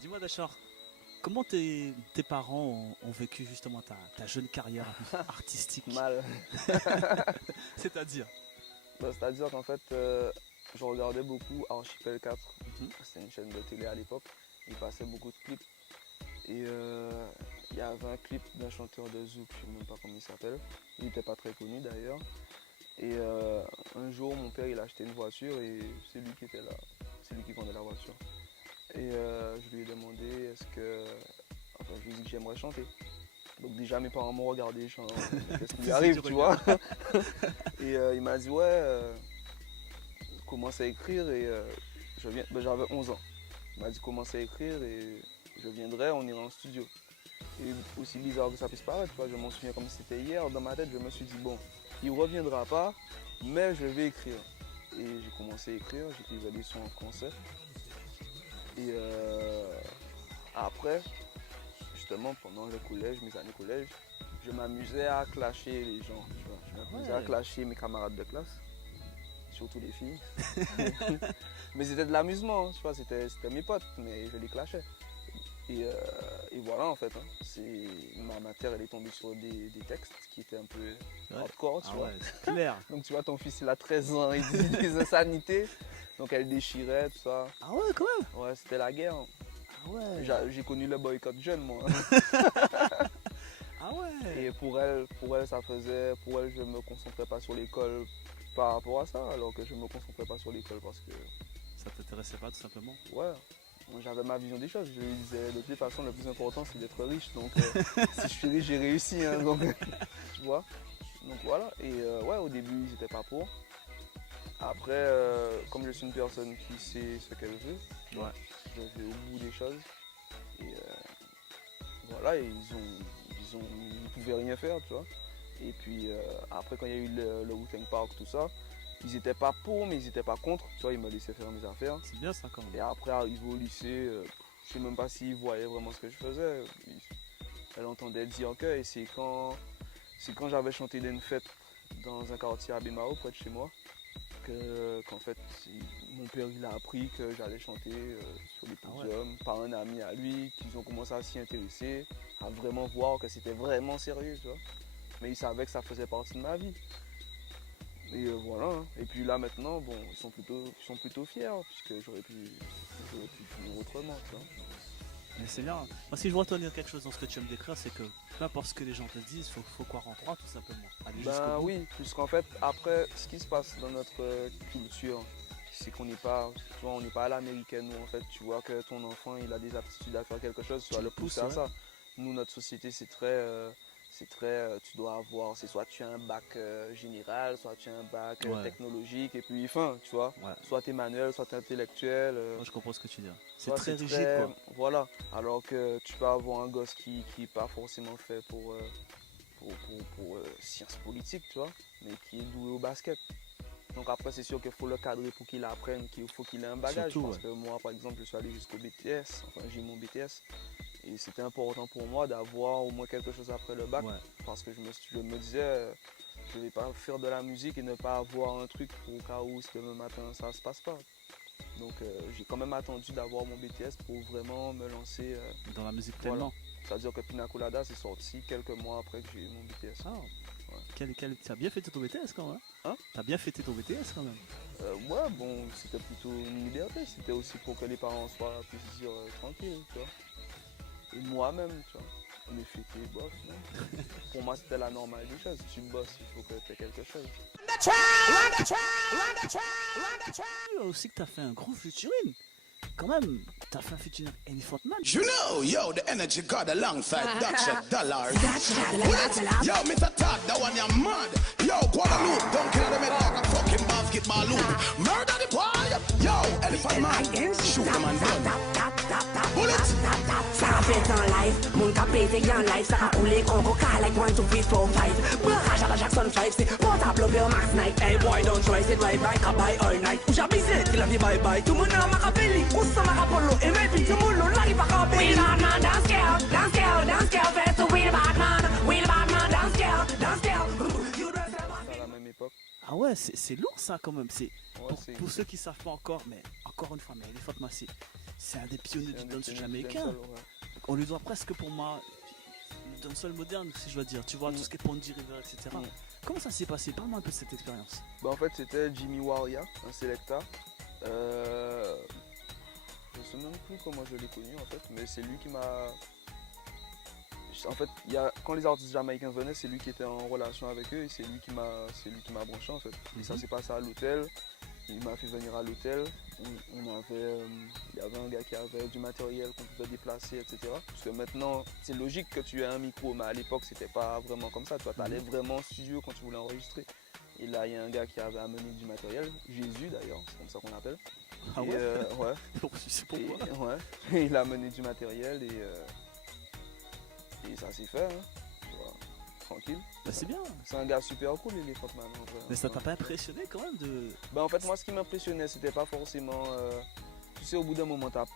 Dis-moi Dachar, comment tes parents ont vécu justement ta jeune carrière artistique? Mal. C'est-à-dire? C'est-à-dire qu'en fait, je regardais beaucoup Archipel 4. C'était une chaîne de télé à l'époque. Il passait beaucoup de clips. Et il y avait un clip d'un chanteur de zouk, je ne sais même pas comment il s'appelle. Il n'était pas très connu d'ailleurs. Et un jour, mon père il a acheté une voiture et c'est lui qui était là. C'est lui qui vendait la voiture. Et je lui ai demandé je lui ai dit que j'aimerais chanter. Donc déjà mes parents m'ont regardé, qu'est-ce qui lui arrive, tu vois. Et il m'a dit commence à écrire et j'avais 11 ans. Il m'a dit commence à écrire et je viendrai, on ira en studio. Et aussi bizarre que ça puisse paraître, tu vois, je m'en souviens comme si c'était hier, dans ma tête je me suis dit bon, il ne reviendra pas, mais je vais écrire. Et j'ai commencé à écrire, j'écrivais des sons en français. Et après, justement pendant le collège, mes années collège, je m'amusais à clasher les gens, tu vois. Je m'amusais à clasher mes camarades de classe, surtout les filles. Mais c'était de l'amusement, tu vois, c'était mes potes, mais je les clashais. Et voilà en fait, ma matière elle est tombée sur des textes qui étaient un peu hardcore, tu vois. Ouais, c'est clair. Donc tu vois, ton fils il a 13 ans, il dit des insanités, donc elle déchirait, tout ça. Ah ouais, quand même. Ouais, c'était la guerre. Ah ouais. J'ai connu le boycott jeune, moi. Ah ouais. Et pour elle, je me concentrais pas sur l'école par rapport à ça, alors que je me concentrais pas sur l'école parce que... Ça t'intéressait pas tout simplement? Ouais. J'avais ma vision des choses, je lui disais de toute façon le plus important c'est d'être riche, donc si je suis riche j'ai réussi, hein, donc tu vois. Donc voilà, et ouais au début ils n'étaient pas pour. Après, comme je suis une personne qui sait ce qu'elle veut, je vais au bout des choses. Et voilà, ils pouvaient rien faire, tu vois. Et puis après quand il y a eu le Wu-Tang Park, tout ça, ils n'étaient pas pour, mais ils n'étaient pas contre. Tu vois, ils me laissaient faire mes affaires. C'est bien ça quand même. Et après, arrivé au lycée, je sais même pas s'ils voyaient vraiment ce que je faisais. Elle entendait dire que, et c'est quand j'avais chanté d'une fête dans un quartier à Bémao, près de chez moi, qu'en fait, mon père il a appris que j'allais chanter sur les podiums par un ami à lui, qu'ils ont commencé à s'y intéresser, à vraiment voir que c'était vraiment sérieux, tu vois. Mais ils savaient que ça faisait partie de ma vie. Et voilà, hein. Et puis là maintenant, bon, ils sont plutôt fiers, puisque j'aurais pu finir autrement, tu vois. Mais c'est bien. Moi, si je dois retenir quelque chose dans ce que tu viens de décrire, c'est que peu importe ce que les gens te disent, faut croire en toi tout simplement. Aller jusqu'au bout. Oui, puisqu'en fait, après, ce qui se passe dans notre culture, c'est qu'on n'est pas, tu vois, on n'est pas à l'américaine, où en fait, tu vois que ton enfant, il a des aptitudes à faire quelque chose, tu dois le pousser à ça. Nous, notre société, c'est très, tu dois avoir, c'est soit tu as un bac général, soit tu as un bac technologique, et puis fin, tu vois, soit tu es manuel, soit tu es intellectuel. Moi, je comprends ce que tu dis. C'est très rigide, quoi. Voilà, alors que tu peux avoir un gosse qui n'est pas forcément fait pour sciences politiques, tu vois, mais qui est doué au basket. Donc après, c'est sûr qu'il faut le cadrer pour qu'il apprenne, qu'il faut qu'il ait un bagage. Surtout, parce que moi, par exemple, je suis allé jusqu'au BTS, enfin j'ai mon BTS. Et c'était important pour moi d'avoir au moins quelque chose après le bac, parce que je me disais, je ne vais pas faire de la musique et ne pas avoir un truc au cas où le matin ça ne se passe pas. Donc j'ai quand même attendu d'avoir mon BTS pour vraiment me lancer dans la musique pleinement. C'est-à-dire que Pina Colada c'est sorti quelques mois après que j'ai eu mon BTS. Ah. Ouais. Tu as bien fêté ton BTS quand même, hein? Tu as bien fêté ton BTS quand même. Ouais, bon, c'était plutôt une liberté, c'était aussi pour que les parents puissent dire tranquille, tu vois. Et moi-même, tu vois, on est fêté, boss. Pour moi, c'était la normale des choses. Si tu bosses, il faut que tu aies quelque chose. Aussi que tu as fait un gros featuring. Quand même, t'as fait un featuring avec Amy Fortman. You know, yo, the energy god alongside Dutch Dollars. Yo, Mr. Todd, that one you're mad. Yo, Guadalupe, dunking at the middle like a fucking basketball loop. Murder the boy. Yo, Elephant Man, shoot the man down. Bullet. Ça rappelle dans live, mon capé c'est en live. Ça a roulé Congo car like 1, 2, 3, 4, 5. Barrage à la Jackson 5, c'est portable over Max Night. Hey boy, don't try, c'est drive-by, cabay all night. Où j'habite, il a dit bye bye. Tout le monde a ma capelli, Koussa ma rapolo. Et mes petits moulots, là, il va capelli. Will Batman, dance girl, fais tout Will Batman, dance girl. À la même époque. Ah ouais, c'est lourd ça quand même. C'est Ouais, pour ceux qui savent pas encore, mais encore une fois, mais Elephant Massey, c'est un des pionniers du dancehall jamaïcain. On lui doit presque pour moi le dancehall moderne, si je dois dire. Tu vois, tout ce qui est Pondy River, etc. Comment ça s'est passé? Parle-moi un peu de cette expérience. Bah, en fait, c'était Jimmy Waria, un selecta. Je sais même plus comment je l'ai connu en fait, mais c'est lui qui m'a. En fait, quand les artistes jamaïcains venaient, c'est lui qui était en relation avec eux et c'est lui qui m'a branché en fait. Et ça s'est passé à l'hôtel. Il m'a fait venir à l'hôtel. Il y avait un gars qui avait du matériel qu'on pouvait déplacer, etc. Parce que maintenant, c'est logique que tu aies un micro, mais à l'époque, c'était pas vraiment comme ça. Tu allais vraiment en studio quand tu voulais enregistrer. Et là, il y a un gars qui avait amené du matériel, Jésus d'ailleurs, c'est comme ça qu'on l'appelle. Ah ouais? Ouais. C'est pourquoi? Ouais. Il a amené du matériel et ça s'est fait, hein, tu vois, tranquille. Bah c'est bien. C'est un gars super cool, il est Frontman. Mais ça t'a pas impressionné quand même de... Bah en fait, moi, ce qui m'impressionnait, c'était pas forcément... tu sais, au bout d'un moment, t'as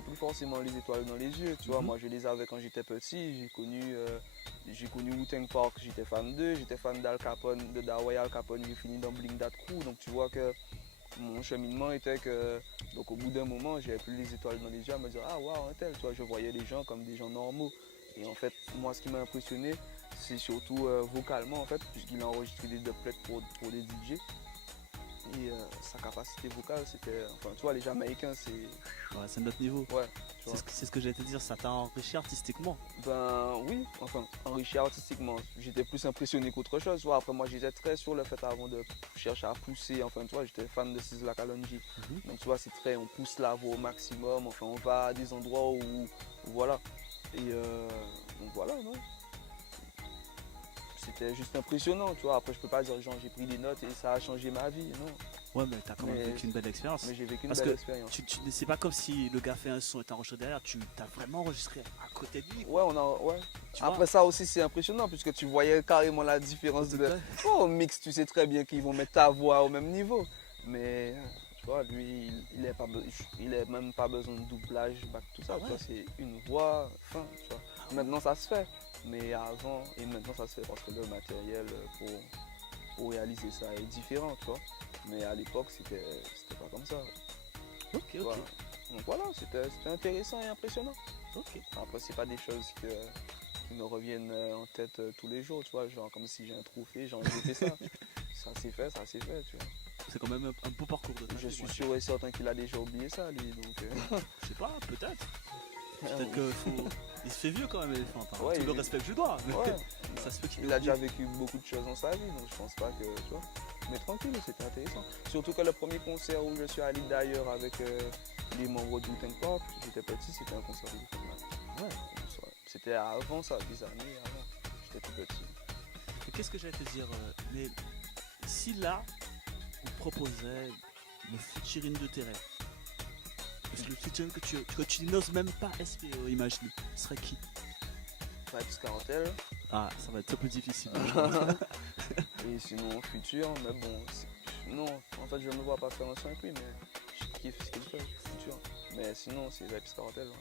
plus forcément les étoiles dans les yeux, tu vois. Moi, je les avais quand j'étais petit. J'ai connu Wu-Tang Park, j'étais fan d'eux. J'étais fan d'Al Capone, de Dawei Al Capone. J'ai fini dans Blink That Crew. Donc, tu vois que mon cheminement était que... Donc, au bout d'un moment, j'avais plus les étoiles dans les yeux à me dire, ah, waouh, un tel. Tu vois, je voyais les gens comme des gens normaux. Et en fait, moi, ce qui m'a impressionné, c'est surtout vocalement, en fait, puisqu'il a enregistré des dubplates pour des DJ. Et sa capacité vocale, c'était... Enfin, tu vois, les Jamaïcains, c'est... Ouais, c'est notre niveau. Ouais. C'est ce que j'allais te dire, ça t'a enrichi artistiquement. Ben oui, enfin, enrichi artistiquement. J'étais plus impressionné qu'autre chose. Tu vois, après, moi, j'étais très sur le fait avant de chercher à pousser. Enfin, tu vois, j'étais fan de Sizzla Kalonji. Donc, tu vois, c'est très... On pousse la voix au maximum. Enfin, on va à des endroits où voilà. Et donc voilà, non. C'était juste impressionnant, tu vois. Après, je peux pas dire, genre, j'ai pris des notes et ça a changé ma vie, non. Ouais, mais t'as quand même vécu une belle expérience. Mais j'ai vécu une Parce belle que expérience. C'est pas comme si le gars fait un son et t'as enregistré derrière, tu t'as vraiment enregistré à côté de lui. Ouais, Après ça aussi, c'est impressionnant puisque tu voyais carrément la différence au mix, tu sais très bien qu'ils vont mettre ta voix au même niveau. Mais tu vois, lui, il n'a même pas besoin de doublage, tout ça. Tu vois, c'est une voix, fin, tu vois. Maintenant, ça se fait. Mais avant, et maintenant, ça se fait parce que le matériel pour réaliser ça est différent, tu vois. Mais à l'époque, c'était pas comme ça. Ok. Donc voilà, c'était intéressant et impressionnant. Ok. Après, c'est pas des choses qui me reviennent en tête tous les jours, tu vois. Genre comme si j'ai un trophée, j'ai envie de faire ça. Ça s'est fait, tu vois. C'est quand même un beau parcours de ta vie. Je suis sûr et certain qu'il a déjà oublié ça, lui. Donc, je sais pas, peut-être. Peut-être qu'il faut... Il se fait vieux quand même, Elephant. Hein. Ouais, tout le respect que je dois. Mais ça se peut qu'il a déjà vécu beaucoup de choses dans sa vie, donc je pense pas que, tu vois. Mais tranquille, c'était intéressant. Surtout que le premier concert où je suis allé d'ailleurs avec les membres du Wu-Tang Park, j'étais petit, c'était un concert de Frontman. Ouais. C'était avant ça, des années avant. J'étais tout petit. Et qu'est-ce que j'allais te dire mais si là, on proposait le featuring de tes rêves, parce que le featuring que tu n'oses même pas imaginer, ce serait qui? Vybz Kartel. Ah, ça va être un peu difficile. Et sinon, futur, mais bon, non, en fait, je ne me vois pas faire un son avec lui, mais je kiffe ce qu'il fait, futur. Mais sinon, c'est Vybz Kartel. Ouais.